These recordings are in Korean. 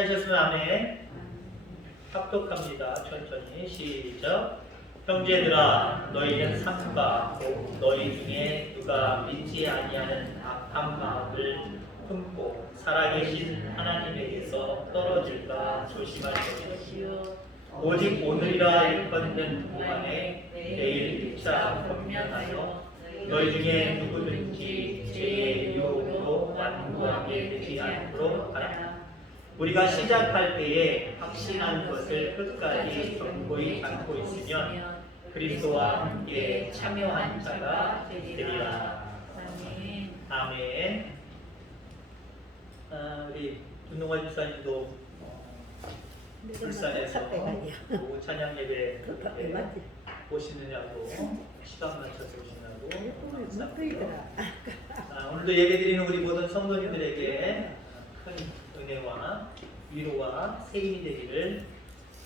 찾으셨으면 아멘. 합독합니다. 천천히 시작. 형제들아 너희는 삼가 곧 너희 중에 누가 믿지 아니하는 악한 마음을 품고 살아계신 하나님에게서 떨어질까 것이요 오직 오늘이라 일컫는 동안에 내일 피차 권면하여 너희 중에 누구든지 죄의 유혹으로 완고하게 되지 않도록 하라. 우리가 시작할 때에 확신한 것을 끝까지 견고히 담고 있으면 그리스도와 함께 참여한 자가 되리라. 아멘. 아멘. 아, 우리 윤동환 집사님도 어, 불산에서 또 찬양 예배 오시느냐고 시간 맞춰서 오시느냐고 감사합니다. 아, 오늘도 예배 드리는 우리 모든 성도님들에게 큰 은혜와 위로와 세임이 되기를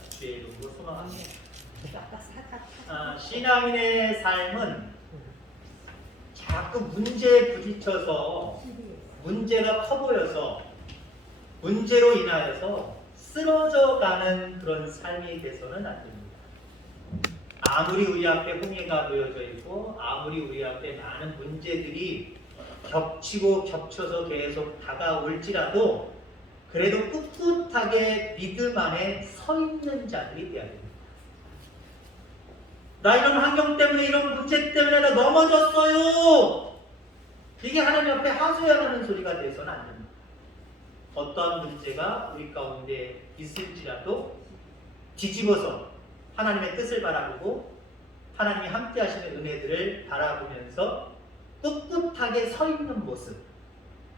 주의 이름으로 소망합니다. 아, 신앙인의 삶은 자꾸 문제에 부딪혀서 문제가 커 보여서 문제로 인하여서 쓰러져 가는 그런 삶이 돼서는 안 됩니다. 아무리 우리 앞에 홍해가 놓여져 있고 아무리 우리 앞에 많은 문제들이 겹치고 겹쳐서 계속 다가올지라도 그래도 꿋꿋하게 믿음 안에 서 있는 자들이 되어야 됩니다. 나 이런 환경 때문에 이런 문제 때문에 나 넘어졌어요. 이게 하나님 앞에 하소연하는 소리가 돼서는 안 됩니다. 어떠한 문제가 우리 가운데 있을지라도 뒤집어서 하나님의 뜻을 바라보고 하나님이 함께 하시는 은혜들을 바라보면서 꿋꿋하게 서 있는 모습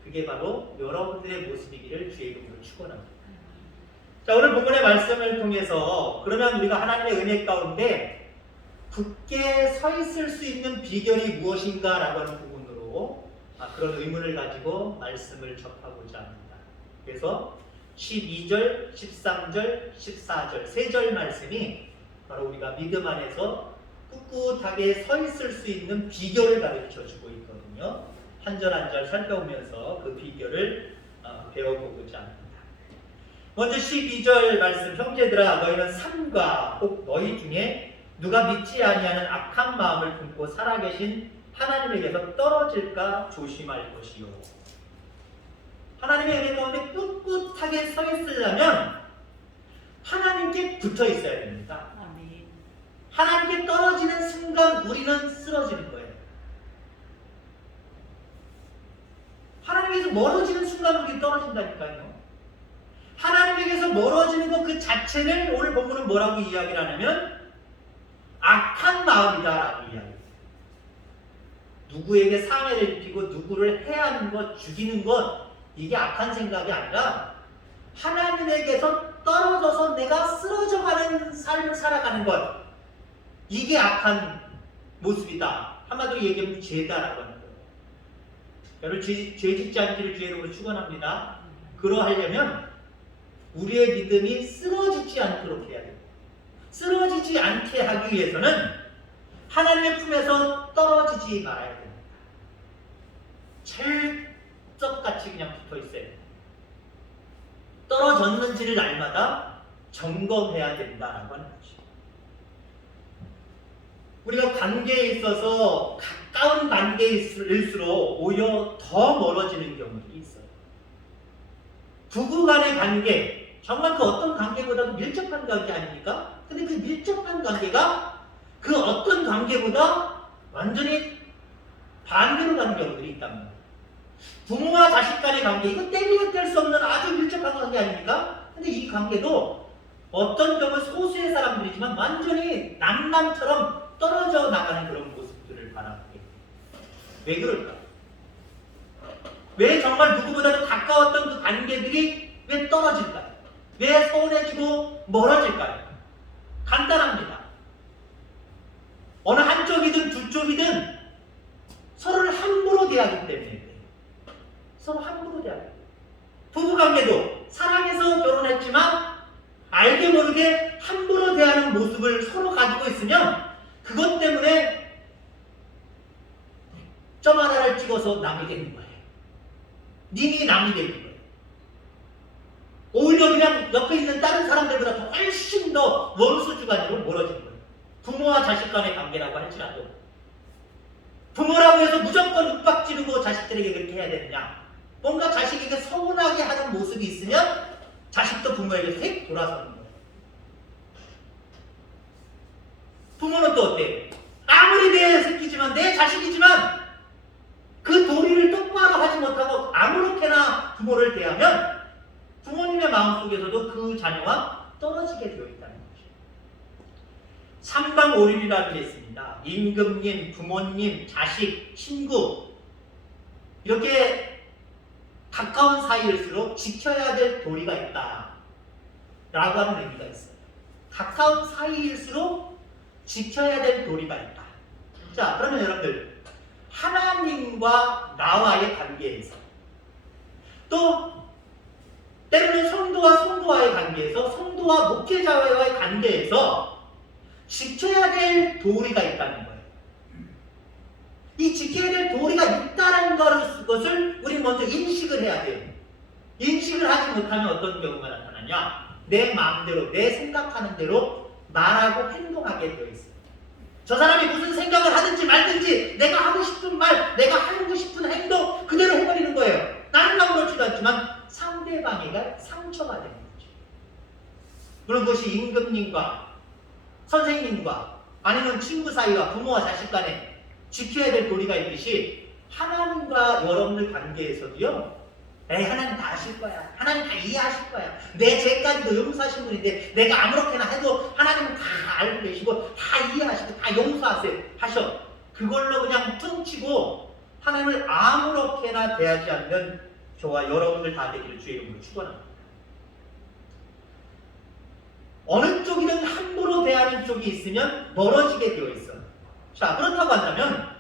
그게 바로 여러분들의 모습이기를 주의 이름으로 축원합니다. 자 오늘 본문의 말씀을 통해서 그러면 우리가 하나님의 은혜 가운데 굳게 서 있을 수 있는 비결이 무엇인가라고 하는 부분으로 아, 그런 의문을 가지고 말씀을 접하고자 합니다. 그래서 12절, 13절, 14절 세 절 말씀이 바로 우리가 믿음 안에서 꿋꿋하게 서 있을 수 있는 비결을 가르쳐 주고 있거든요. 한 절 한 절 살펴보면서 그 비결을 어, 배워보고자 합니다. 먼저 12절 말씀 형제들아 너희는 삶과 혹 너희 중에 누가 믿지 아니하는 악한 마음을 품고 살아계신 하나님에게서 떨어질까 조심할 것이요. 하나님의 은혜 가운데 꿋꿋하게 서 있으려면 하나님께 붙어 있어야 됩니다. 하나님께 떨어지는 순간 우리는 쓰러지는 거예요. 하나님에게서 멀어지는 순간 우리 떨어진다니까요. 하나님에게서 멀어지는 것 그 자체를 오늘 본문은 뭐라고 이야기를 하냐면 악한 마음이다라고 이야기해요. 누구에게 상해를 입히고 누구를 해하는 것, 죽이는 것 이게 악한 생각이 아니라 하나님에게서 떨어져서 내가 쓰러져가는 삶을 살아가는 것 이게 악한 모습이다. 한마디로 얘기하면 죄다라고 거예요. 여러분 죄, 죄 짓지 않기를 이름으로 축원합니다. 그러하려면 우리의 믿음이 쓰러지지 않도록 해야 돼요. 쓰러지지 않게 하기 위해서는 하나님의 품에서 떨어지지 말아야 됩니다. 철석같이 그냥 붙어 있어야 돼요. 떨어졌는지를 날마다 점검해야 된다라고 하는 거죠. 우리가 관계에 있어서 가까운 관계일수록 오히려 더 멀어지는 경우들이 있어요. 부부 간의 관계, 정말 그 어떤 관계보다도 밀접한 관계 아닙니까? 근데 그 밀접한 관계가 그 어떤 관계보다 완전히 반대로 가는 경우들이 있단 말이에요. 부모와 자식 간의 관계, 이거 떼리가 뗄수 없는 아주 밀접한 관계 아닙니까? 근데 이 관계도 어떤 경우 소수의 사람들이지만 완전히 남남처럼 떨어져 나가는 그런 모습들을 바라보게 돼요. 왜 그럴까? 왜 정말 누구보다도 가까웠던 그 관계들이 왜 떨어질까요? 왜 서운해지고 멀어질까요? 간단합니다. 어느 한쪽이든 두 쪽이든 서로를 함부로 대하기 때문에. 서로 함부로 대하기. 부부관계도 사랑해서 결혼했지만 알게 모르게 함부로 대하는 모습을 서로 가지고 있으면 그것 때문에 점 하나를 찍어서 남이 되는 거예요. 님이 남이 되는 거예요. 오히려 그냥 옆에 있는 다른 사람들보다 더 훨씬 더 원수주간으로 멀어진 거예요. 부모와 자식 간의 관계라고 할지라도 부모라고 해서 무조건 윽박 지르고 자식들에게 그렇게 해야 되느냐? 뭔가 자식에게 서운하게 하는 모습이 있으면 자식도 부모에게 색 돌아서는 거예요. 부모는 또 어때요? 아무리 내 새끼지만 내 자식이지만 그 도리를 똑바로 하지 못하고 아무렇게나 부모를 대하면 부모님의 마음속에서도 그 자녀와 떨어지게 되어 있다는 거죠. 삼방오륜이라는 게 있습니다. 임금님, 부모님, 자식, 친구 이렇게 가까운 사이일수록 지켜야 될 도리가 있다. 라고 하는 의미가 있어요. 가까운 사이일수록 지켜야 될 도리가 있다. 자, 그러면 여러분들, 하나님과 나와의 관계에서 또 때로는 성도와 성도와의 관계에서 성도와 목회자와의 관계에서 지켜야 될 도리가 있다는 거예요. 이 지켜야 될 도리가 있다는 것을 우리 먼저 인식을 해야 돼요. 인식을 하지 못하면 어떤 경우가 나타나냐? 내 마음대로, 내 생각하는 대로 말하고 행동하게 되어 있어요. 저 사람이 무슨 생각을 하든지 말든지 내가 하고 싶은 말, 내가 하고 싶은 행동 그대로 해버리는 거예요. 나는 아무렇지도 않지만 상대방에게 상처가 되는 거죠. 물론 그것이 임금님과 선생님과 아니면 친구 사이와 부모와 자식 간에 지켜야 될 도리가 있듯이 하나님과 여러분들 관계에서도요. 에이 하나님 다 아실 거야. 하나님 다 이해하실 거야. 내 죄까지도 용서하신 분인데 내가 아무렇게나 해도 하나님은 다 알고 계시고 다 이해하시고 다 용서하세요. 하셔. 그걸로 그냥 퉁치고 하나님을 아무렇게나 대하지 않는 저와 여러분들 다 되기를 주의 이름으로 축원합니다. 어느 쪽이든 함부로 대하는 쪽이 있으면 멀어지게 되어 있어요. 자, 그렇다고 한다면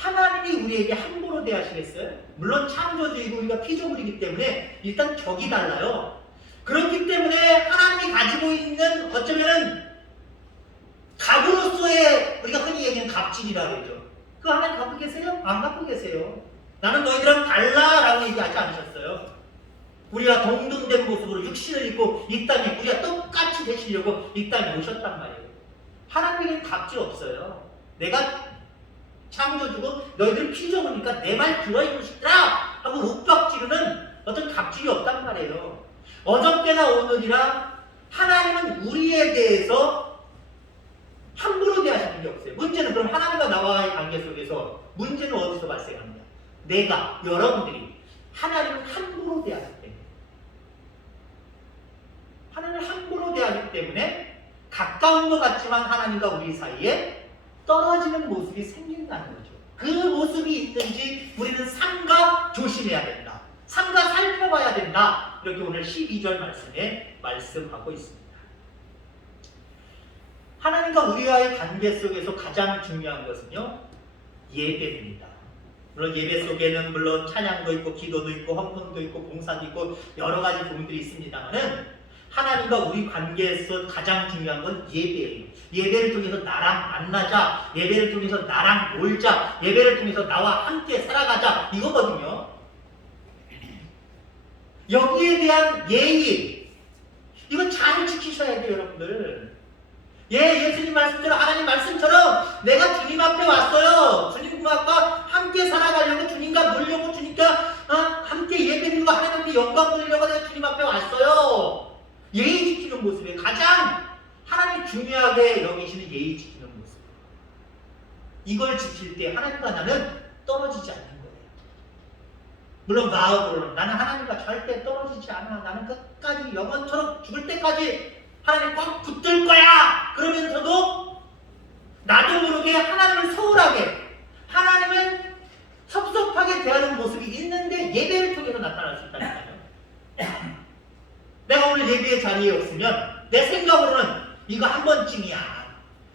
하나님이 우리에게 함부로 대하시겠어요? 물론 창조주이고 우리가 피조물이기 때문에 일단 격이 달라요. 그렇기 때문에 하나님이 가지고 있는 어쩌면은 갑으로서의 우리가 흔히 얘기하는 갑질이라고 그러죠. 그 하나님 갖고 계세요? 안 갖고 계세요. 나는 너희들랑 달라라고 얘기하지 않으셨어요. 우리가 동등된 모습으로 육신을 입고 이 땅에 우리가 똑같이 되시려고 이 땅에 오셨단 말이에요. 하나님에게는 갑질 없어요. 내가 창조주고 너희들 피조물이니까 내 말 들어있고 싶더라 하고 욱박 지르는 어떤 갑질이 없단 말이에요. 어저께나 오늘이라 하나님은 우리에 대해서 함부로 대하시는 게 없어요. 문제는 그럼 하나님과 나와의 관계 속에서 문제는 어디서 발생합니다. 내가 여러분들이 하나님을 함부로 대하기 때문에 하나님을 함부로 대하기 때문에 가까운 것 같지만 하나님과 우리 사이에 떨어지는 모습이 생긴다는 거죠. 그 모습이 있는지 우리는 삼가 조심해야 된다. 삼가 살펴봐야 된다. 이렇게 오늘 12절 말씀에 말씀하고 있습니다. 하나님과 우리와의 관계 속에서 가장 중요한 것은요, 예배입니다. 물론 예배 속에는 물론 찬양도 있고 기도도 있고 헌금도 있고 봉사도 있고 여러 가지 부분들이 있습니다만은 하나님과 우리 관계에서 가장 중요한 건 예배예요. 예배를 통해서 나랑 만나자, 예배를 통해서 나랑 놀자, 예배를 통해서 나와 함께 살아가자 이거거든요. 여기에 대한 예의 이거 잘 지키셔야 돼요, 여러분들. 예, 예수님 말씀처럼 하나님 말씀처럼 내가 주님 앞에 왔어요. 주님과 함께 살아가려고 주님과 놀려고 주님과 어? 함께 예배드리고 하나님께 영광 돌리려고 내가 주님 앞에 왔어요. 예의 지키는 모습에 가장 하나님이 중요하게 여기시는 예의 지키는 모습. 이걸 지킬 때 하나님과 나는 떨어지지 않는 거예요. 물론 마음으로는 나는 하나님과 절대 떨어지지 않아. 나는 끝까지 영원처럼 죽을 때까지 하나님 꽉 붙들 거야. 그러면서도 나도 모르게 하나님을 소홀하게 하나님을 섭섭하게 대하는 모습이 있는데 예배를 통해서 나타날 수 오늘 예배의 자리에 없으면 내 생각으로는 이거 한 번쯤이야.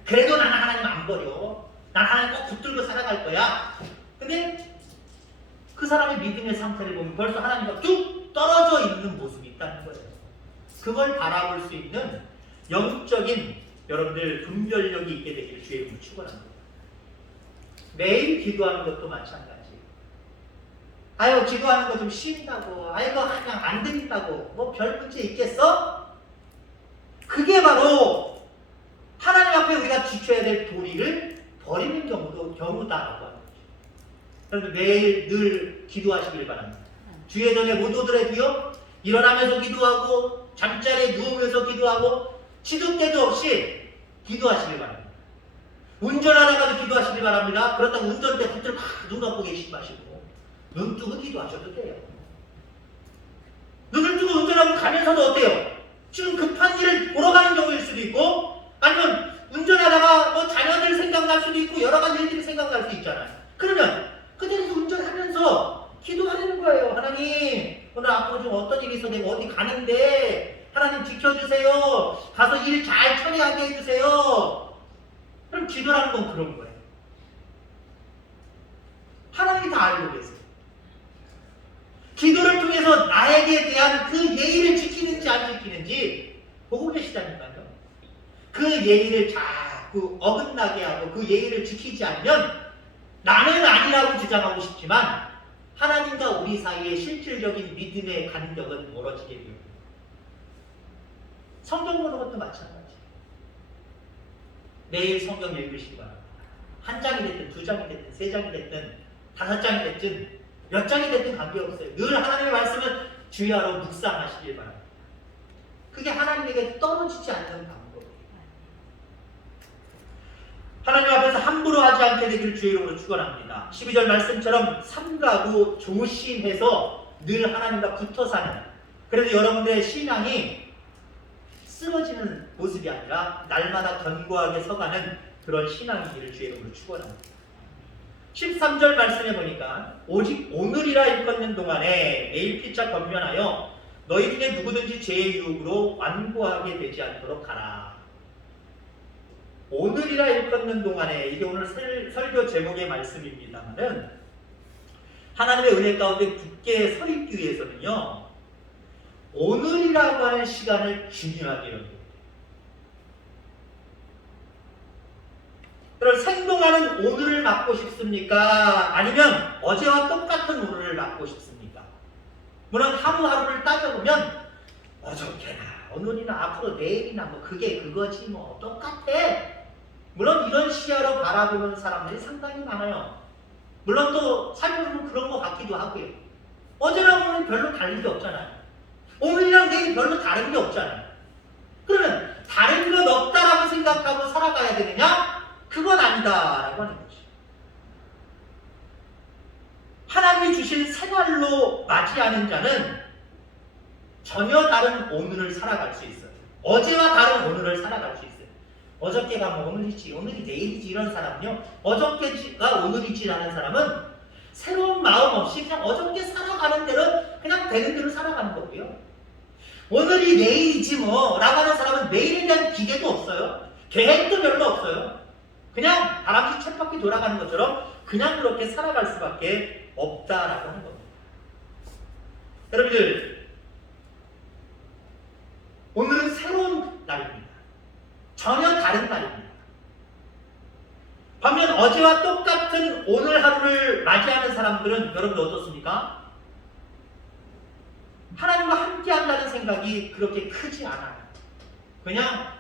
그래도 나는 하나님 안 버려. 난 하나님 꼭 붙들고 살아갈 거야. 근데 그 사람의 믿음의 상태를 보면 벌써 하나님과 뚝 떨어져 있는 모습이 있다는 거예요. 그걸 바라볼 수 있는 영적인 여러분들 분별력이 있게 되기를 주의 이름으로 축원합니다. 매일 기도하는 것도 마찬가지. 아유 기도하는 거 좀 쉰다고. 아이고 그냥 안 드린다고. 뭐 별 문제 있겠어? 그게 바로 하나님 앞에 우리가 지켜야 될 도리를 버리는 경우도 경우다라고 하는 거죠. 그래서 매일 늘 기도하시길 바랍니다. 주의 전에 못 오더라도요 일어나면서 기도하고 잠자리에 누우면서 기도하고 치도 때도 없이 기도하시길 바랍니다. 운전하다가도 기도하시길 바랍니다. 그렇다고 운전대 붙들 막눈 감고 계시지 마시고 눈 뜨고 기도 하셔도 돼요. 눈을 뜨고 운전하고 가면서도 어때요? 지금 급한 일을 보러 가는 경우일 수도 있고 아니면 운전하다가 뭐 자녀들 생각날 수도 있고 여러 가지 일들이 생각날 수 있잖아요. 그러면 그 자리에서 운전하면서 기도하는 거예요. 하나님 오늘 앞으로 좀 어떤 일이 있어 내가 어디 가는데 하나님 지켜주세요. 가서 일 잘 처리하게 해주세요. 그럼 기도라는 건 그런 거예요. 하나님이 다 알고 계세요. 기도를 통해서 나에게 대한 그 예의를 지키는지 안 지키는지 보고 계시다니까요. 그 예의를 자꾸 어긋나게 하고 그 예의를 지키지 않으면 나는 아니라고 주장하고 싶지만 하나님과 우리 사이의 실질적인 믿음의 간격은 멀어지게 돼요. 성경 보는 것도 마찬가지. 매일 성경 읽으시기 바랍니다. 한 장이 됐든 두 장이 됐든 세 장이 됐든 다섯 장이 됐든 몇 장이 됐든 관계없어요. 늘 하나님의 말씀을 주야로 묵상하시길 바랍니다. 그게 하나님에게 떨어지지 않는 방법이에요. 하나님 앞에서 함부로 하지 않게 되기를 주의 이름으로 축원합니다. 12절 말씀처럼 삼가고 조심해서 늘 하나님과 붙어 사는 그래서 여러분들의 신앙이 쓰러지는 모습이 아니라 날마다 견고하게 서가는 그런 신앙이기를 주의 이름으로 축원합니다. 13절 말씀해 보니까 오직 오늘이라 일컫는 동안에 내일 피차 건면하여 너희 중에 누구든지 죄의 유혹으로 완고하게 되지 않도록 하라. 오늘이라 일컫는 동안에 이게 오늘 설, 설교 제목의 말씀입니다만은 하나님의 은혜 가운데 굳게 서 있기 위해서는요 오늘이라고 하는 시간을 중요하게 여겨요. 그럼 생동하는 오늘을 맞고 싶습니까? 아니면 어제와 똑같은 오늘을 맞고 싶습니까? 물론 하루하루를 따져보면 어저께나 오늘이나 앞으로 내일이나 뭐 그게 그거지 뭐 똑같아. 물론 이런 시야로 바라보는 사람들이 상당히 많아요. 물론 또 살펴보면 그런 것 같기도 하고요. 어제랑 오늘 별로 다른 게 없잖아요. 오늘이랑 내일 별로 다른 게 없잖아요. 그러면 다른 건 없다라고 생각하고 살아가야 되느냐? 그건 아니다라고 하는 거죠. 하나님이 주신 생활로 맞이하는 자는 전혀 다른 오늘을 살아갈 수 있어요. 어제와 다른 오늘을 살아갈 수 있어요. 어저께가 뭐 오늘이지, 오늘이 내일이지 이런 사람은요. 어저께가 오늘이지라는 사람은 새로운 마음 없이 그냥 어저께 살아가는 대로 그냥 되는 대로 살아가는 거고요. 오늘이 내일이지 뭐 라고 하는 사람은 내일에 대한 기대도 없어요. 계획도 별로 없어요. 그냥 바람쥐 쳇바퀴 돌아가는 것처럼 그냥 그렇게 살아갈 수밖에 없다라고 하는 겁니다. 여러분들 오늘은 새로운 날입니다. 전혀 다른 날입니다. 반면 어제와 똑같은 오늘 하루를 맞이하는 사람들은 여러분 어떻습니까? 하나님과 함께 한다는 생각이 그렇게 크지 않아요. 그냥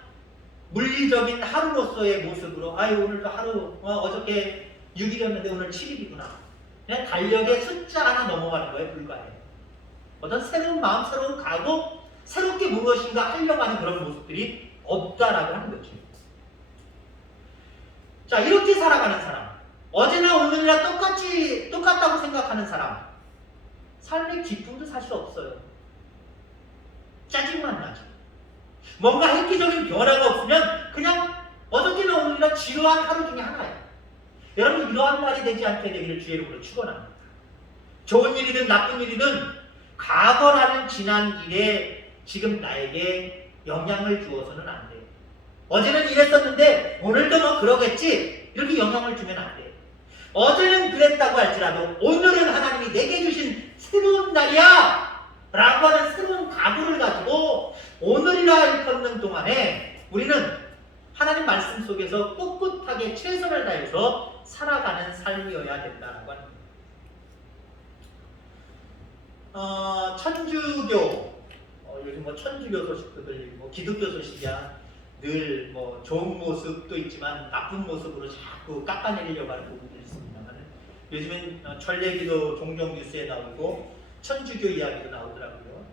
물리적인 하루로서의 모습으로 아유 오늘도 하루 어, 저께 6일이었는데 오늘 7일이구나. 그냥 달력에 숫자 하나 넘어가는 거에 불과해요. 어떤 새로운 마음, 새로운 각오, 새롭게 무엇인가 하려고 하는 그런 모습들이 없다라고 하는 거죠. 자, 이렇게 살아가는 사람. 어제나 오늘이나 똑같이, 똑같다고 생각하는 사람. 삶의 기쁨도 사실 없어요. 짜증만 나죠. 뭔가 획기적인 변화가 없으면 그냥 어저께나 오늘이나 지루한 하루 중에 하나예요. 여러분 이러한 날이 되지 않게 되기를 주의 이름으로 축원합니다. 좋은 일이든 나쁜 일이든 과거라는 지난 일에 지금 나에게 영향을 주어서는 안 돼요. 어제는 이랬었는데 오늘도 뭐 그러겠지 이렇게 영향을 주면 안 돼요. 어제는 그랬다고 할지라도 오늘은 하나님이 내게 주신 새로운 날이야 라고 하는 새로운 각오를 가지고 오늘이라 일컫는 동안에 우리는 하나님 말씀 속에서 꿋꿋하게 최선을 다해서 살아가는 삶이어야 된다라고 합니다. 어, 천주교 어, 요즘 뭐 천주교 소식도 들리고 뭐 기독교 소식이야 늘 뭐 좋은 모습도 있지만 나쁜 모습으로 자꾸 깎아내리려고 하는 부분들이 있습니다만 요즘엔 어, 절 얘기도 종종 뉴스에 나오고 천주교 이야기도 나오더라고요.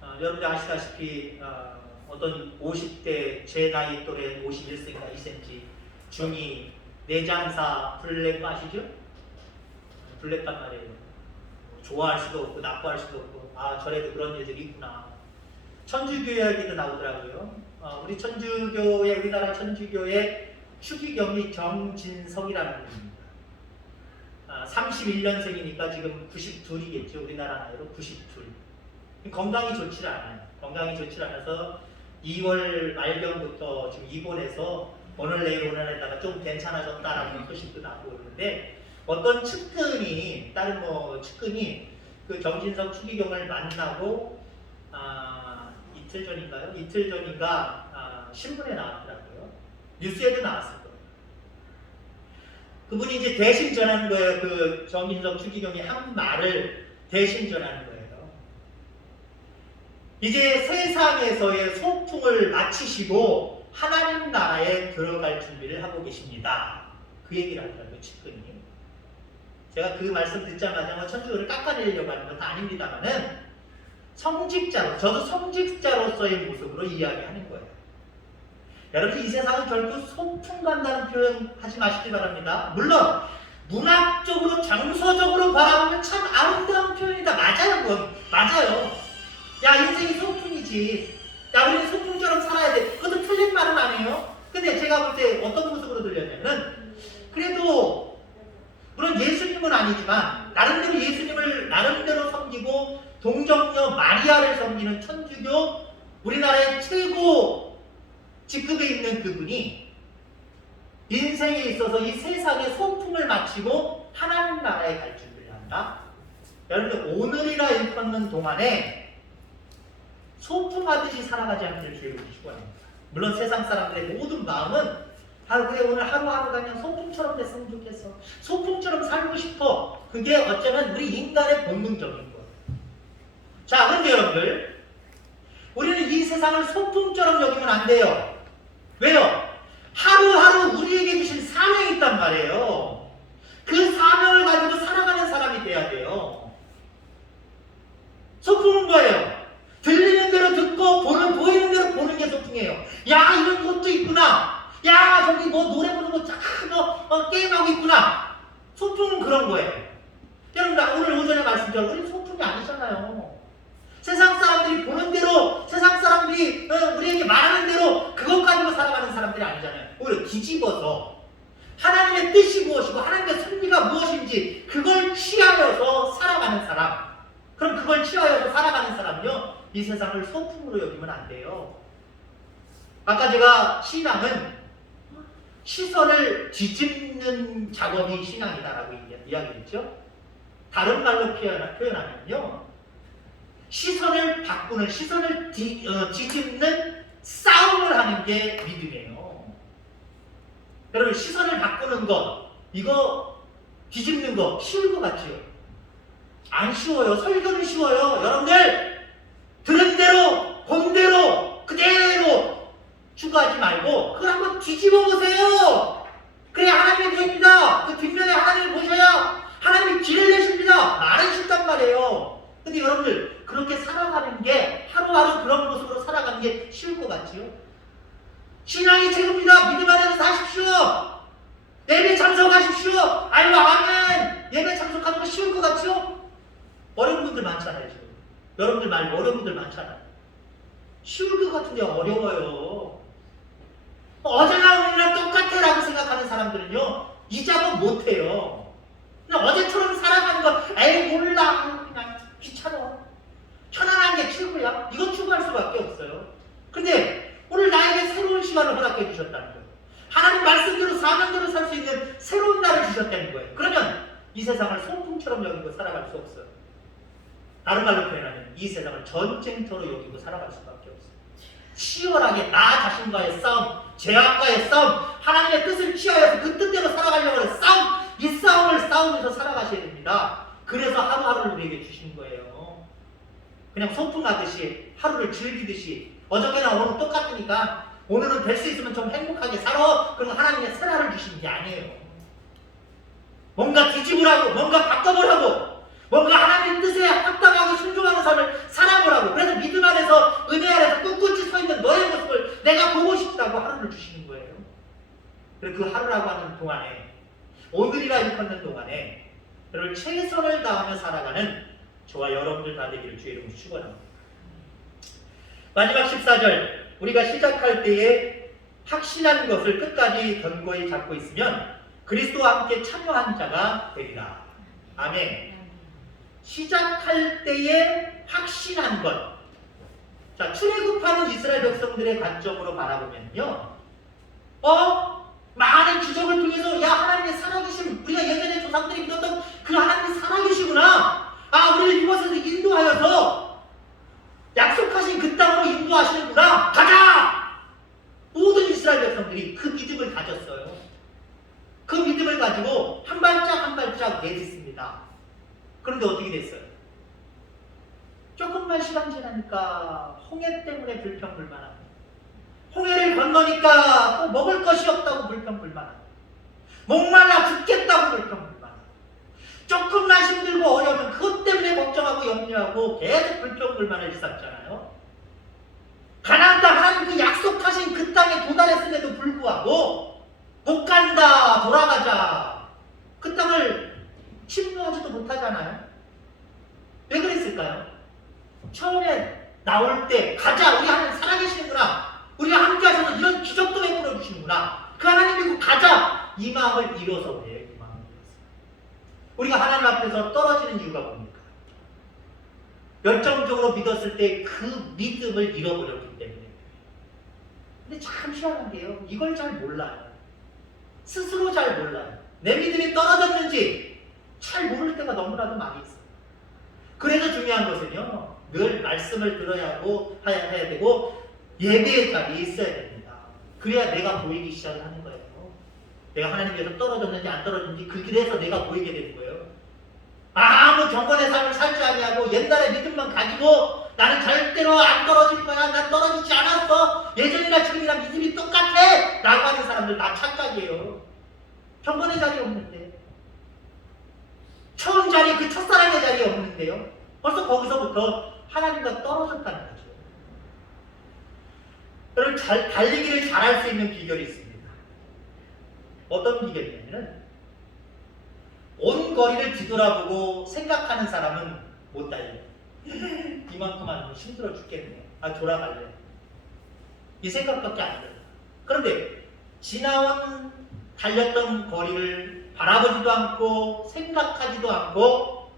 어, 여러분들 아시다시피 어, 어떤 50대 제 나이 또래 51세인가 2cm 중이 내장사 블랙 아시죠? 블랙단 말이에요. 뭐 좋아할 수도 없고 나빠할 수도 없고 아 저래도 그런 일들이 있구나. 천주교 이야기도 나오더라고요. 어, 우리 천주교의 우리나라 천주교의 추기경이. 아, 31년생이니까 지금 92이겠죠. 우리나라 나이로 92. 건강이 좋지 않아요. 건강이 좋지 않아서 2월 말경부터 지금 입원해서 오늘 내일 오늘에다가 좀 괜찮아졌다라는 소식도 나오고 있는데 어떤 측근이 다른 뭐 측근이 그 정진석 추기경을 만나고 아, 이틀 전인가요? 이틀 전인가 아, 신문에 나왔더라고요. 뉴스에도 나왔을 거예요. 그분이 이제 대신 전하는 거예요. 그 정진석 추기경이 한 말을 대신 전하는 거예요. 이제 세상에서의 소풍을 마치시고 하나님 나라에 들어갈 준비를 하고 계십니다. 그 얘기를 하더라고요, 측근이. 제가 그 말씀 듣자마자 뭐 천주교를 깎아내리려고 하는 건 아닙니다만은 성직자로, 저도 성직자로서의 모습으로 이야기하는 거예요. 여러분 이 세상은 결국 소풍 간다는 표현 하지 마시기 바랍니다. 물론 문학적으로 정서적으로 바라보면 참 아름다운 표현이다. 맞아요, 그건 맞아요. 야 인생이 소풍이지. 야 우리는 소풍처럼 살아야 돼. 그것도 틀린 말은 아니에요. 근데 제가 볼 때 어떤 모습으로 들렸냐면 그래도 물론 예수님은 아니지만 나름대로 예수님을 나름대로 섬기고 동정녀 마리아를 섬기는 천주교 우리나라의 최고 직급에 있는 그분이 인생에 있어서 이 세상의 소풍을 마치고 하나님 나라에 갈 준비를 한다. 여러분들 오늘이라 일컫는 동안에 소풍하듯이 살아가지 않기를 기회를 주시고 합니다. 물론 세상 사람들의 모든 마음은 아 그래 오늘 하루하루 그냥 소풍처럼 됐으면 좋겠어. 소풍처럼 살고 싶어. 그게 어쩌면 우리 인간의 본능적인 거예요. 자 그런데 여러분들 우리는 이 세상을 소풍처럼 여기면 안 돼요. 왜요? 하루하루 우리에게 주신 사명이 있단 말이에요. 그 사명을 가지고 살아가는 사람이 돼야 돼요. 소풍은 뭐예요? 들리는 대로 듣고 보는 보이는 대로 보는 게 소풍이에요. 야 이런 것도 있구나. 야 저기 뭐 노래 부르는 거쫙뭐 어, 게임하고 있구나. 소풍은 그런 거예요. 여러분 나 오늘 오전에 말씀드린 우리 소풍이 아니잖아요. 세상 사람들이 보는 대로 세상 사람들이 어, 우리에게 말하는 대로 그것 가지고 살아가는 사람들이 아니잖아요. 오히려 뒤집어서 하나님의 뜻이 무엇이고 하나님의 섭리가 무엇인지 그걸 취하여서 살아가는 사람. 그럼 그걸 취하여서 살아가는 사람은요. 이 세상을 소풍으로 여기면 안 돼요. 아까 제가 신앙은 시선을 뒤집는 작업이 신앙이다라고 이야기했죠. 다른 말로 표현, 표현하면요. 시선을 바꾸는, 시선을 뒤, 어, 뒤집는 싸움을 하는 게 믿음이에요. 여러분, 시선을 바꾸는 것, 이거 뒤집는 거 쉬울 것 같지요? 안 쉬워요. 설교는 쉬워요. 여러분들, 들은 대로, 본 대로, 그대로 추구하지 말고, 그걸 한번 뒤집어 보세요. 그래, 하나님이 보입니다. 그 뒷면에 하나님을 보셔야 하나님이 길을 내십니다. 말은 쉽단 말이에요. 근데 여러분들, 그렇게 살아가는 게, 하루하루 그런 모습으로 살아가는 게 같지요? 신앙이 최고입니다. 믿음 안에서 사십시오. 예배 참석하십시오. 아이고, 아멘. 예배 참석하는 거 쉬울 것 같죠? 어려운 분들 많잖아요, 지금. 여러분들 말고 어려운 분들 많잖아요. 쉬울 것 같은데 어려워요. 어제나 오늘이랑 똑같아라고 생각하는 사람들은요, 이 작업 못해요. 그냥 어제처럼 살아가는 거, 에이, 몰라. 그냥 귀찮아. 편안한 게 최고야. 이거 추구할 수밖에 없어요. 근데 오늘 나에게 새로운 시간을 허락해 주셨다는 거예요. 하나님 말씀대로 사명대로 살 수 있는 새로운 날을 주셨다는 거예요. 그러면 이 세상을 소풍처럼 여기고 살아갈 수 없어요. 다른 말로 표현하면 이 세상을 전쟁터로 여기고 살아갈 수밖에 없어요. 치열하게 나 자신과의 싸움, 죄악과의 싸움, 하나님의 뜻을 취하여서 그 뜻대로 살아가려고 하는 싸움, 이 싸움을 싸우면서 살아가셔야 됩니다. 그래서 하루하루를 우리에게 주신 거예요. 그냥 소풍하듯이 하루를 즐기듯이 어저께나 오늘 똑같으니까 오늘은 될 수 있으면 좀 행복하게 살아. 그럼 하나님의 새날을 주시는 게 아니에요. 뭔가 뒤집으라고, 뭔가 바꿔보라고, 뭔가 하나님의 뜻에 합당하고 순종하는 삶을 살아보라고. 그래서 믿음 안에서 은혜 안에서 꿋꿋이 서 있는 너의 모습을 내가 보고 싶다고 하루를 주시는 거예요. 그리고 그 하루라고 하는 동안에 오늘이라 일컫는 동안에 그를 최선을 다하며 살아가는 저와 여러분들 다 되기를 주의 이름으로 축원합니다. 마지막 14절 우리가 시작할 때에 확신한 것을 끝까지 견고히 잡고 있으면 그리스도와 함께 참여한 자가 되리라. 아멘. 시작할 때에 확신한 것. 자, 출애굽하는 이스라엘 백성들의 관점으로 바라보면요. 어? 많은 기적을 통해서 야 하나님의 살아계심 우리가 예전에 조상들이 믿었던 그 하나님이 살아계시구나. 아 우리를 이곳에서 인도하여서 약속하신 그 땅으로 인도하시는구나. 가자. 모든 이스라엘 백성들이 그 믿음을 가졌어요. 그 믿음을 가지고 한 발짝 한 발짝 내딛습니다. 그런데 어떻게 됐어요? 조금만 시간 지나니까 홍해 때문에 불평불만합니다. 홍해를 건너니까 또 먹을 것이 없다고 불평불만합니다. 목말라 죽겠다고 불평불만합니다. 조금만 힘들고 어려우면 그것 때문에 걱정하고 염려하고 계속 불평불만을 일삼잖아요. 가나안 땅 하나님 그 약속하신 그 땅에 도달했음에도 불구하고 못 간다 돌아가자 그 땅을 침노하지도 못하잖아요. 왜 그랬을까요? 처음에 나올 때 가자 우리 하나님 살아계시는구나 우리가 함께 하셔서 이런 기적도 베풀어 주시는구나 그 하나님 믿고 가자 이 마음을 잃어서 그래요 이 마음을 잃어서 우리가 하나님 앞에서 떨어지는 이유가 뭡니까? 열정적으로 믿었을 때 그 믿음을 잃어버렸기 때문에 근데 참 희한한 게요 이걸 잘 몰라요 스스로 잘 몰라요 내 믿음이 떨어졌는지 잘 모를 때가 너무나도 많이 있어요 그래서 중요한 것은요 늘 말씀을 들어야 하고 해야 해야 되고 예배의 자리에 있어야 됩니다. 그래야 내가 보이기 시작을 하는 거예요. 내가 하나님께서 떨어졌는지 안 떨어졌는지 그 길에서 내가 보이게 되는 거예요. 아무 경건의 삶을 살지 아니하고 옛날의 믿음만 가지고 나는 절대로 안 떨어질 거야. 난 떨어지지 않았어. 예전이나 지금이나 믿음이 똑같아. 라고 하는 사람들 다 착각이에요. 경건의 자리 없는데. 처음 자리, 그 첫사랑의 자리에 없는데요. 벌써 거기서부터 하나님과 떨어졌다는 거죠. 여러분, 잘, 달리기를 잘할 수 있는 비결이 있습니다. 어떤 비결이냐면은, 온 거리를 뒤돌아보고 생각하는 사람은 못 달려요. 이만큼 하면 힘들어 죽겠네. 아, 돌아갈래. 이 생각밖에 안 들어요. 그런데, 지나온 달렸던 거리를 바라보지도 않고, 생각하지도 않고,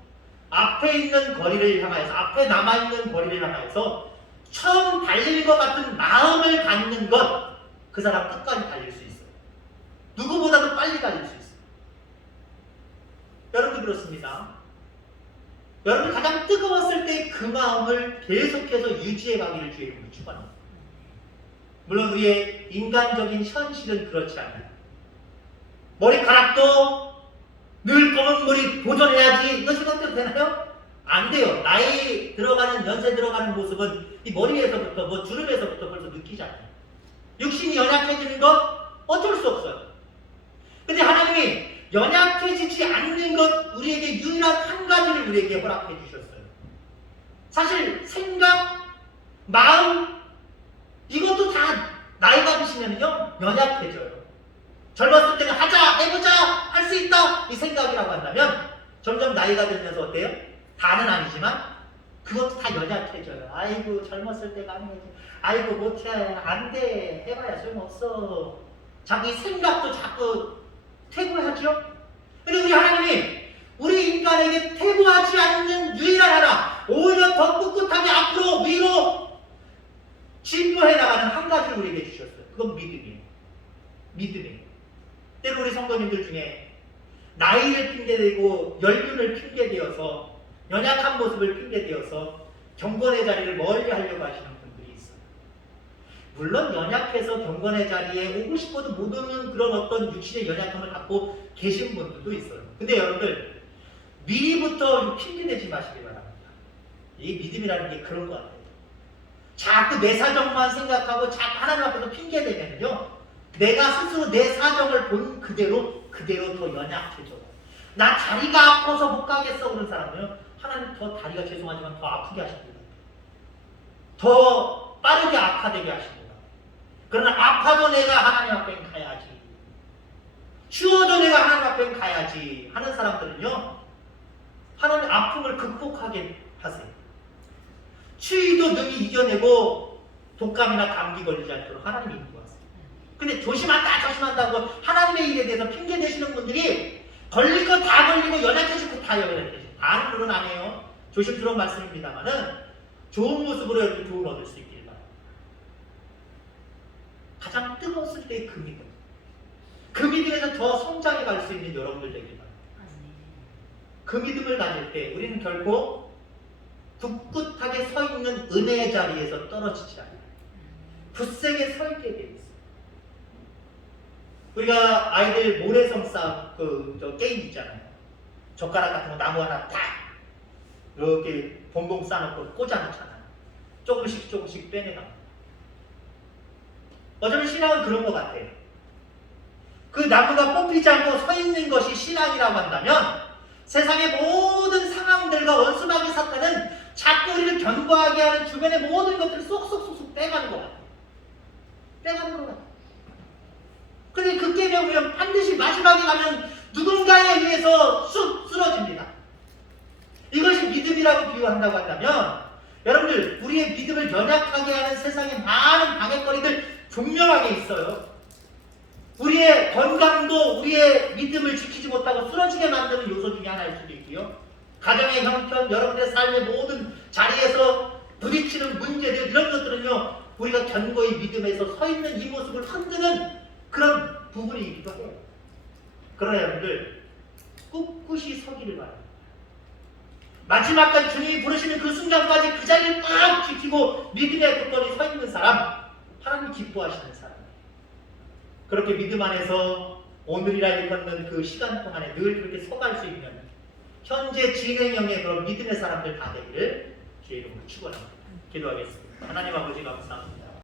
앞에 있는 거리를 향하여서, 앞에 남아있는 거리를 향하여서 처음 달릴 것 같은 마음을 갖는 것, 그 사람 끝까지 달릴 수 있어요. 누구보다도 빨리 달릴 수 있어요. 여러분도 그렇습니다. 여러분 가장 뜨거웠을 때 그 마음을 계속해서 유지해 가기를 주의 이름으로 축원합니다. 물론 우리의 인간적인 현실은 그렇지 않아요. 머리카락도 늘 검은 머리 보존해야지 이거 생각대로 되나요? 안 돼요. 나이 들어가는 연세 들어가는 모습은 이 머리에서부터 뭐 주름에서부터 벌써 느끼잖아요. 육신이 연약해지는 것 어쩔 수 없어요. 근데 하나님이 연약해지지 않는 것 우리에게 유일한 한 가지를 우리에게 허락해 주셨어요. 사실 생각, 마음 이것도 다 나이가 드시면요 연약해져요. 젊었을 때는 하자, 해보자, 할 수 있다 이 생각이라고 한다면 점점 나이가 들면서 어때요? 다는 아니지만 그것도 다 연약해져요. 아이고 젊었을 때가 아니지. 아이고 못해 안 돼. 해봐야 소용없어. 자기 생각도 자꾸 퇴보하죠. 근데 우리 하나님이 우리 인간에게 퇴보하지 않는 유일한 하나 오히려 더 꿋꿋하게 앞으로 위로 진보해 나가는 한 가지를 우리에게 주셨어요. 그건 믿음이에요. 믿음이에요. 때로 우리 성도님들 중에 나이를 핑계대고 연륜을 핑계대어서 연약한 모습을 핑계대어서 경건의 자리를 멀리 하려고 하시는. 물론 연약해서 경건의 자리에 오고 싶어도 못 오는 그런 어떤 육신의 연약함을 갖고 계신 분들도 있어요. 근데 여러분들 미리부터 핑계대지 마시기 바랍니다. 이 믿음이라는 게 그런 것 같아요. 자꾸 내 사정만 생각하고 자꾸 하나님 앞에서 핑계 대면요. 내가 스스로 내 사정을 본 그대로 그대로 더 연약해져. 나 다리가 아파서 못 가겠어 그런 사람은요. 하나님 더 다리가 죄송하지만 더 아프게 하십니다. 더 빠르게 악화되게 하십니다. 그러나 아파도 내가 하나님 앞에 가야지. 추워도 내가 하나님 앞에 가야지 하는 사람들은요. 하나님 아픔을 극복하게 하세요. 추위도 능히 이겨내고 독감이나 감기 걸리지 않도록 하나님이 인도하세요. 근데 조심한다 조심한다고 하나님의 일에 대해서 핑계 대시는 분들이 걸릴 거 다 걸리고 연약해지고 다 연약해지고 다는 그런 안 해요. 조심스러운 말씀입니다만은 좋은 모습으로 여러분 도움 얻을 수 바랍니다. 가장 뜨거웠을 때의 그 믿음. 그 믿음에서 더 성장해 갈 수 있는 여러분들 되길 바랍니다. 그 믿음을 가질 때 우리는 결코 굳굳하게 서 있는 은혜의 자리에서 떨어지지 않아요. 굳세게 서 있게 되어 있어요. 우리가 아이들 모래성 싸움 그저 게임 있잖아요. 젓가락 같은 거 나무 하나 딱 이렇게 봉봉 싸놓고 꽂아놓잖아요. 조금씩 조금씩 빼내가. 어쩌면 신앙은 그런 것 같아요. 그 나무가 뽑히지 않고 서 있는 것이 신앙이라고 한다면 세상의 모든 상황들과 원수마귀 사탄은 자꾸 우리를 견고하게 하는 주변의 모든 것들을 쏙쏙쏙쏙 빼가는 것 같아요. 빼가는 것 같아요. 근데 그 게임에 보면 반드시 마지막에 가면 누군가에 의해서 쑥 쓰러집니다. 이것이 믿음이라고 비유한다고 한다면 여러분들 우리의 믿음을 연약하게 하는 세상의 많은 방해거리들 분명하게 있어요. 우리의 건강도 우리의 믿음을 지키지 못하고 쓰러지게 만드는 요소 중에 하나일 수도 있고요. 가정의 형편, 여러분의 삶의 모든 자리에서 부딪히는 문제들 이런 것들은요. 우리가 견고히 믿음에서 서 있는 이 모습을 흔드는 그런 부분이기도 해요. 그러나 여러분들 꿋꿋이 서기를 바랍니다. 마지막까지 주님이 부르시는 그 순간까지 그 자리를 꽉 지키고 믿음의 굳건히 서 있는 사람 하나님 기뻐하시는 사람이에요. 그렇게 믿음 안에서 오늘이라 일컫는 그 시간 동안에 늘 그렇게 서갈 수 있는 현재 진행형의 그런 믿음의 사람들 다 되기를 주의 이름으로 축원합니다. 기도하겠습니다. 하나님 아버지 감사합니다.